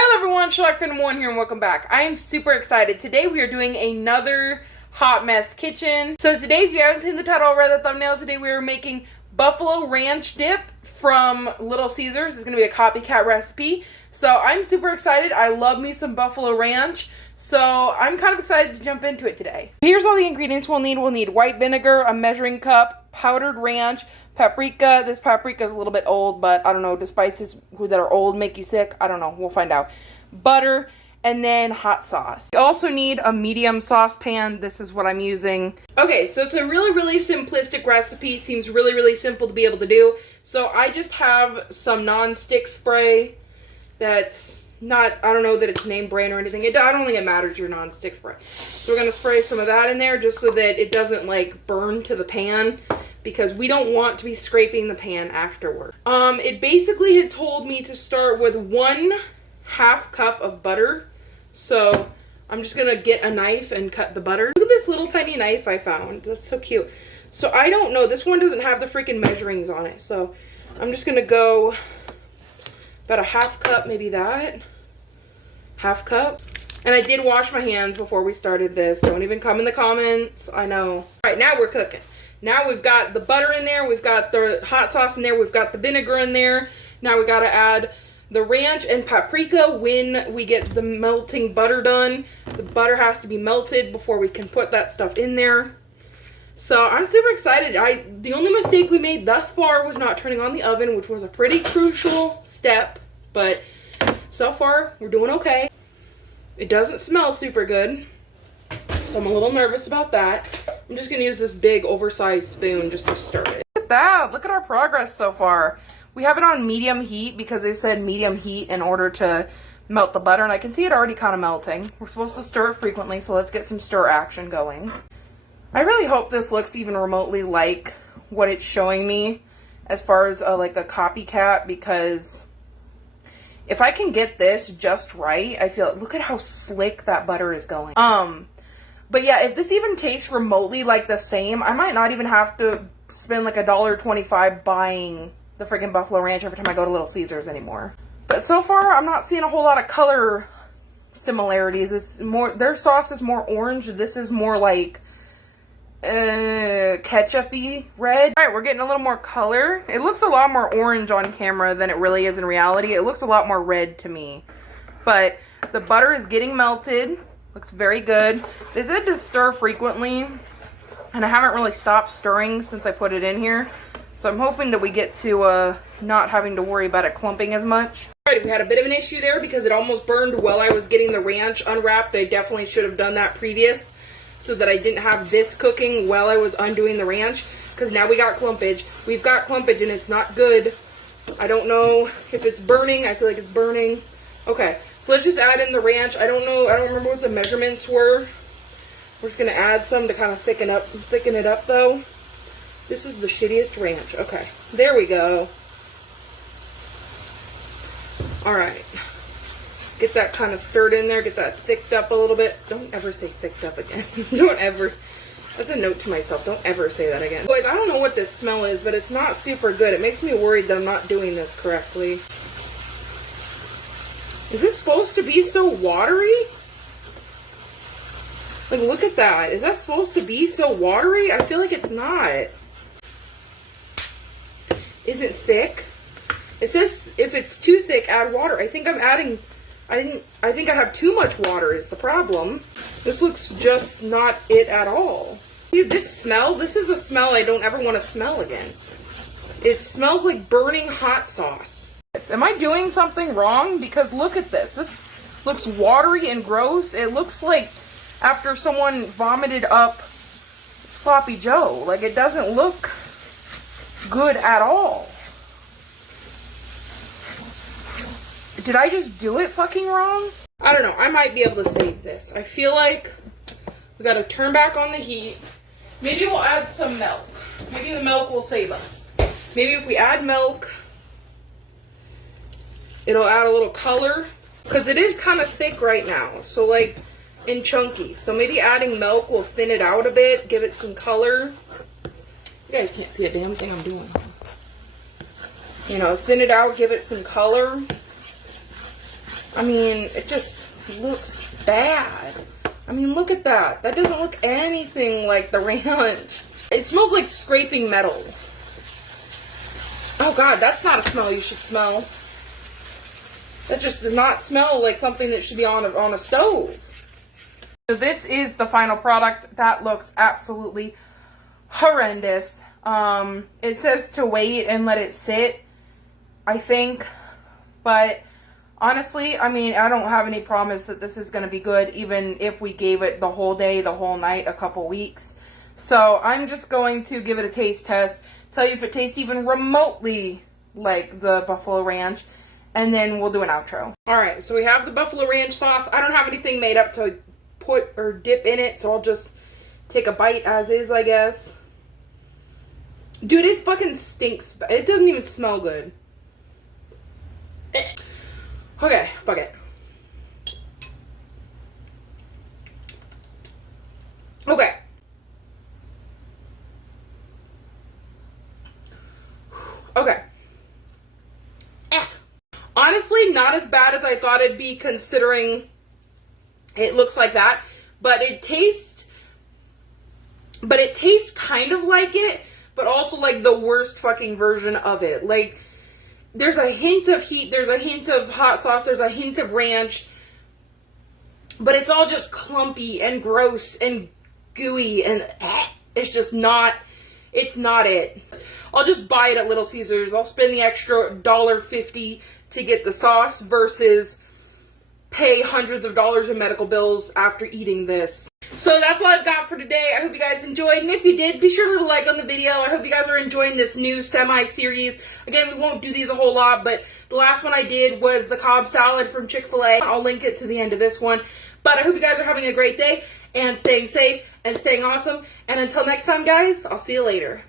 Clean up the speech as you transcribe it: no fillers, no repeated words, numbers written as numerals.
Hello everyone, SherlockFan 1 here and welcome back. I am super excited. Today we are doing another hot mess kitchen. So today, if you haven't seen the title or read the thumbnail, today we are making buffalo ranch dip from Little Caesars. It's going to be a copycat recipe. So I'm super excited. I love me some buffalo ranch. So I'm kind of excited to jump into it today. Here's all the ingredients we'll need. We'll need white vinegar, a measuring cup, powdered ranch, paprika. This paprika is a little bit old, but I don't know. Do spices that are old make you sick? I don't know. We'll find out. Butter, and then hot sauce. You also need a medium saucepan. This is what I'm using. Okay, so it's a really simplistic recipe. Seems really simple to be able to do. So I just have some non-stick spray that's not, I don't know that it's name brand or anything. I don't think it matters your non-stick spray. So we're going to spray some of that in there just so that it doesn't like burn to the pan, because we don't want to be scraping the pan afterward. It basically had told me to start with 1/2 cup of butter. So I'm just going to get a knife and cut the butter. Look at this little tiny knife I found. That's so cute. So I don't know. This one doesn't have the freaking measurings on it. So I'm just going to go about 1/2 cup, maybe that. 1/2 cup. And I did wash my hands before we started this. Don't even come in the comments. I know. All right, now we're cooking. Now we've got the butter in there. We've got the hot sauce in there. We've got the vinegar in there. Now we got to add the ranch and paprika when we get the melting butter done. The butter has to be melted before we can put that stuff in there. So I'm super excited. The only mistake we made thus far was not turning on the oven, which was a pretty crucial step. But so far, we're doing okay. It doesn't smell super good, so I'm a little nervous about that. I'm just going to use this big oversized spoon just to stir it. Look at that. Look at our progress so far. We have it on medium heat because they said medium heat in order to melt the butter, and I can see it already kind of melting. We're supposed to stir it frequently, so let's get some stir action going. I really hope this looks even remotely like what it's showing me as far as like a copycat, because if I can get this just right, I feel, look at how slick that butter is going. But yeah, if this even tastes remotely like the same, I might not even have to spend like $1.25 buying the freaking buffalo ranch every time I go to Little Caesars anymore. But so far, I'm not seeing a whole lot of color similarities. It's more, their sauce is more orange. This is more like ketchup-y red. All right, we're getting a little more color. It looks a lot more orange on camera than it really is in reality. It looks a lot more red to me. But the butter is getting melted. Looks very good. They said to stir frequently, and I haven't really stopped stirring since I put it in here. So I'm hoping that we get to not having to worry about it clumping as much. Alright, we had a bit of an issue there because it almost burned while I was getting the ranch unwrapped. I definitely should have done that previous, so that I didn't have this cooking while I was undoing the ranch, because now we got clumpage. We've got clumpage and it's not good. I don't know if it's burning. I feel like it's burning. Okay, so let's just add in the ranch. I don't know. I don't remember what the measurements were. We're just going to add some to kind of thicken it up though. This is the shittiest ranch. Okay, there we go. Alright. Get that kind of stirred in there. Get that thicked up a little bit. Don't ever say thicked up again. Don't ever. That's a note to myself. Don't ever say that again. Boys, I don't know what this smell is, but it's not super good. It makes me worried that I'm not doing this correctly. Is this supposed to be so watery? Like, look at that. Is that supposed to be so watery? I feel like it's not. Is it thick? It says if it's too thick, add water. I think I'm adding... I think I have too much water is the problem. This looks just not it at all. Dude, this smell, this is a smell I don't ever want to smell again. It smells like burning hot sauce. Am I doing something wrong? Because look at this. This looks watery and gross. It looks like after someone vomited up Sloppy Joe. Like, it doesn't look good at all. Did I just do it fucking wrong? I don't know. I might be able to save this. I feel like we gotta turn back on the heat. Maybe we'll add some milk. Maybe the milk will save us. Maybe if we add milk, it'll add a little color. Because it is kind of thick right now. So like in chunky. So maybe adding milk will thin it out a bit. Give it some color. You guys can't see a damn thing I'm doing. You know, thin it out. Give it some color. I mean, it just looks bad. I mean, look at that. That doesn't look anything like the ranch. It smells like scraping metal. Oh God, that's not a smell you should smell. That just does not smell like something that should be on a stove. So this is the final product. That looks absolutely horrendous. It says to wait and let it sit, I think. But honestly, I mean, I don't have any promise that this is going to be good, even if we gave it the whole day, the whole night, a couple weeks. So I'm just going to give it a taste test, tell you if it tastes even remotely like the Buffalo Ranch, and then we'll do an outro. Alright, so we have the Buffalo Ranch sauce. I don't have anything made up to put or dip in it, so I'll just take a bite as is, I guess. Dude, it fucking stinks. It doesn't even smell good. Okay, fuck it. Okay. Okay. Honestly, not as bad as I thought it'd be, considering it looks like that. But it tastes kind of like it, but also like the worst fucking version of it. Like, there's a hint of heat, there's a hint of hot sauce, there's a hint of ranch, but it's all just clumpy and gross and gooey, and it's just not, it's not it. I'll just buy it at Little Caesars. I'll spend the extra $1.50 to get the sauce versus pay hundreds of dollars in medical bills after eating this. So that's all I've got for today. I hope you guys enjoyed, and if you did, be sure to leave a like on the video. I hope you guys are enjoying this new semi-series. Again, we won't do these a whole lot, but the last one I did was the Cobb salad from Chick-fil-A. I'll link it to the end of this one. But I hope you guys are having a great day and staying safe and staying awesome. And until next time, guys, I'll see you later.